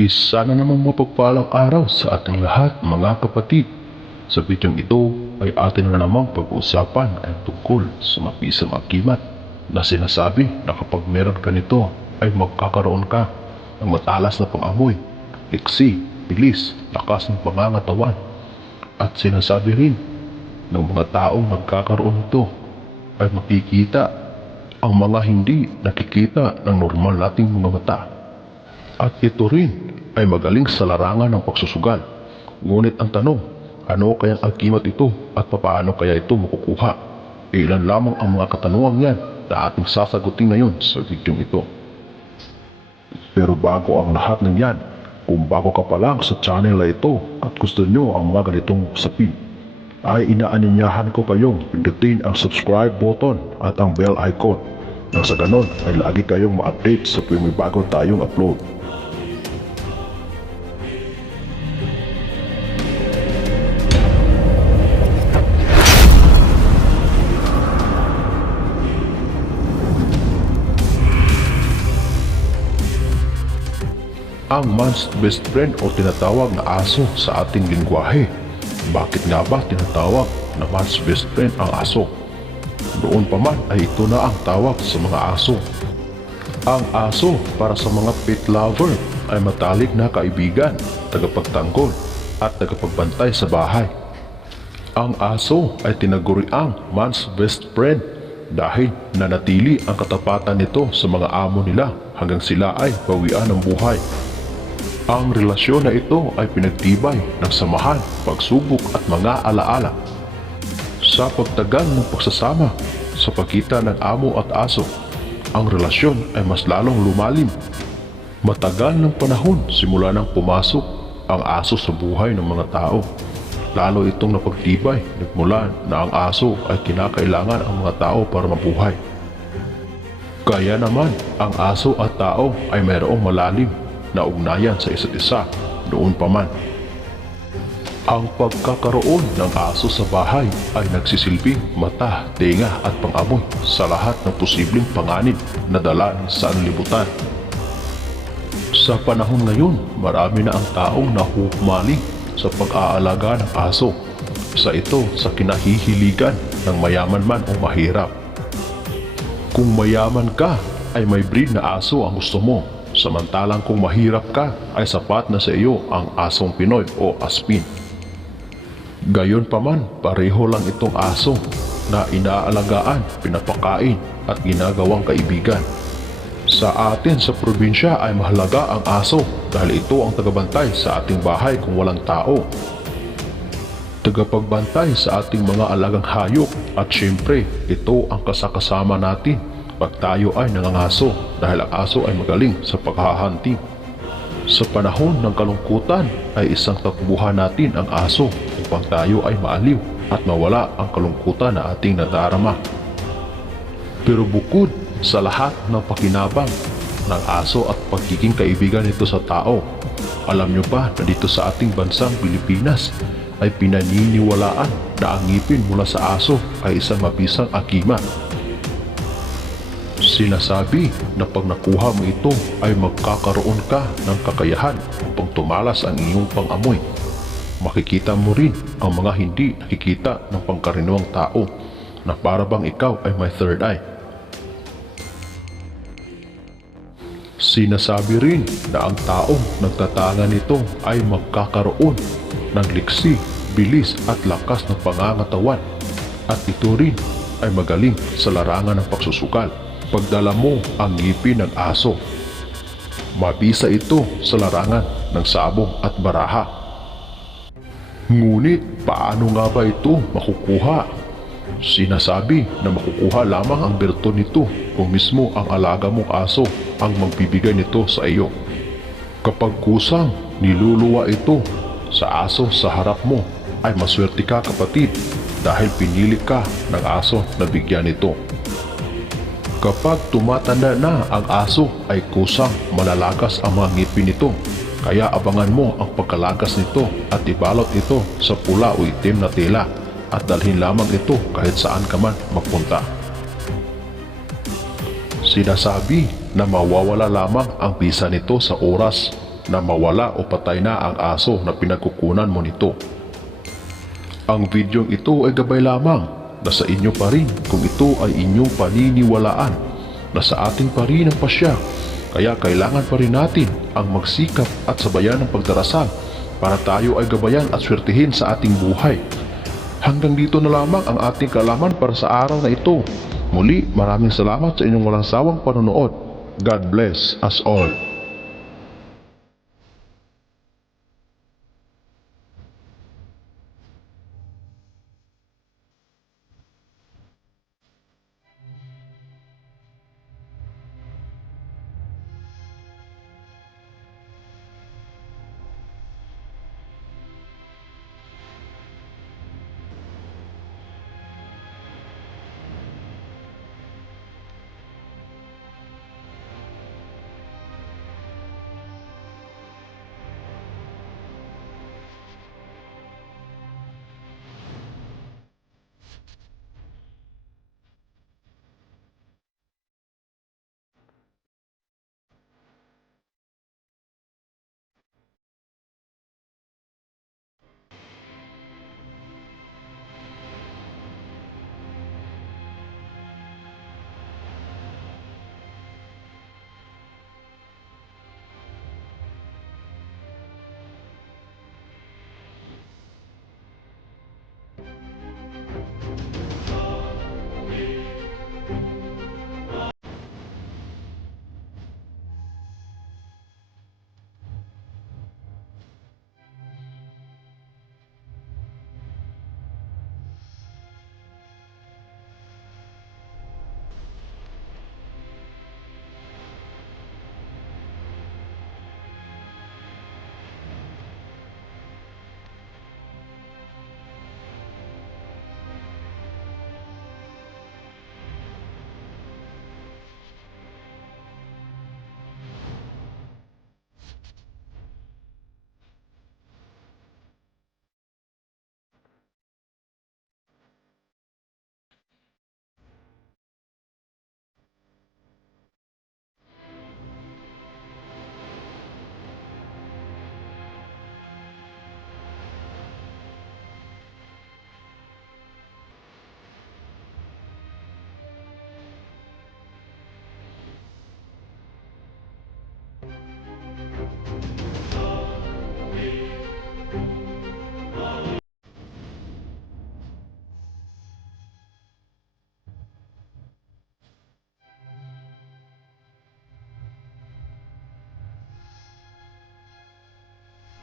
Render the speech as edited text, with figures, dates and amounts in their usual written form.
Isa na namang mapagpalang araw sa ating lahat mga kapatid. Sa bidyong ito ay atin na namang pag-uusapan ay tungkol sa mabisang akibat na sinasabi na kapag meron ka nito ay magkakaroon ka ng matalas na pang-amoy, iksi, bilis, lakas ng pangangatawan. At sinasabi rin ng mga taong magkakaroon nito ay makikita ang mga hindi nakikita ng normal nating mga mata. At ito rin ay magaling sa larangan ng pagsusugal. Ngunit ang tanong, ano kayang akibat ito at paano kaya ito makukuha? Ilan lamang ang mga katanungan yan na ating sasagutin ngayon sa video ito. Pero bago ang lahat ng yan, kung bago ka pa lang sa channel na ito at gusto nyo ang mga ganitong usapin, ay inaaninyahan ko kayong pindutin ang subscribe button at ang bell icon nang sa ganon ay lagi kayong ma-update sa tuwing may bago tayong upload. Ang man's best friend o tinatawag na aso sa ating lingwahe. Bakit nga ba tinatawag na man's best friend ang aso? Noon pa man ay ito na ang tawag sa mga aso. Ang aso para sa mga pet lover ay matalik na kaibigan, tagapagtanggol at tagapagbantay sa bahay. Ang aso ay tinaguriang man's best friend dahil nanatili ang katapatan nito sa mga amo nila hanggang sila ay bawian ng buhay. Ang relasyon na ito ay pinagtibay ng samahan, pagsubok at mga alaala. Sa pagtagal ng pagsasama sa pagitan ng amo at aso, ang relasyon ay mas lalong lumalim. Matagal ng panahon simula nang pumasok ang aso sa buhay ng mga tao. Lalo itong napagtibay nagmula na ang aso ay kinakailangan ang mga tao para mabuhay. Kaya naman ang aso at tao ay mayroong malalim na ugnayan sa isa't isa noon pa man. Ang pagkakaroon ng aso sa bahay ay nagsisilbing mata, tenga at pang-amoy sa lahat ng posibleng panganib na dala ng sanlibutan. Sa panahon ngayon, marami na ang taong nahuhumali sa pag-aalaga ng aso. Isa ito sa kinahihiligan ng mayaman man o mahirap. Kung mayaman ka ay may breed na aso ang gusto mo. Samantalang kung mahirap ka ay sapat na sa iyo ang asong Pinoy o Aspin. Gayon pa man, pareho lang itong aso na inaalagaan, pinapakain at ginagawang kaibigan. Sa atin sa probinsya ay mahalaga ang aso dahil ito ang tagabantay sa ating bahay kung walang tao. Tagapagbantay sa ating mga alagang hayop at syempre ito ang kasakasama natin pag tayo ay nangangaso dahil ang aso ay magaling sa paghahunting. Sa panahon ng kalungkutan ay isang takbuhan natin ang aso upang tayo ay maaliw at mawala ang kalungkutan na ating nadarama. Pero bukod sa lahat ng pakinabang ng aso at pagiging kaibigan nito sa tao, alam nyo ba na dito sa ating bansang Pilipinas ay pinaniniwalaan na ang ngipin mula sa aso ay isang mabisang akibat. Sinasabi na pag nakuha mo ito ay magkakaroon ka ng kakayahan upang tumalas ang iyong pang-amoy. Makikita mo rin ang mga hindi nakikita ng pangkaraniwang tao na para bang ikaw ay may third eye. Sinasabi rin na ang taong nagtatanga nito ay magkakaroon ng liksi, bilis at lakas ng pangangatawan at ito rin ay magaling sa larangan ng pagsusugal. Pagdala mo ang ngipin ng aso, mabisa ito sa larangan ng sabong at baraha. Ngunit paano nga ba ito makukuha? Sinasabi na makukuha lamang ang berto nito kung mismo ang alaga mong aso ang magbibigay nito sa iyo. Kapag kusang niluluwa ito sa aso sa harap mo ay maswerte ka kapatid dahil pinili ka ng aso na bigyan nito. Kapag tumatanda na ang aso ay kusang malalagas ang mga ngipin nito, kaya abangan mo ang pagkalagas nito at ibalot ito sa pula o itim na tela at dalhin lamang ito kahit saan ka man magpunta. Sinasabi na mawawala lamang ang bisa nito sa oras na mawala o patay na ang aso na pinagkukunan mo nito. Ang videong ito ay gabay lamang. Nasa inyo pa rin kung ito ay inyong paniniwalaan. Nasa atin pa rin ang pasya. Kaya kailangan pa rin natin ang magsikap at sabayan ng pagdarasal para tayo ay gabayan at swertihin sa ating buhay. Hanggang dito na lamang ang ating kaalaman para sa araw na ito. Muli, maraming salamat sa inyong walang sawang panonood. God bless us all.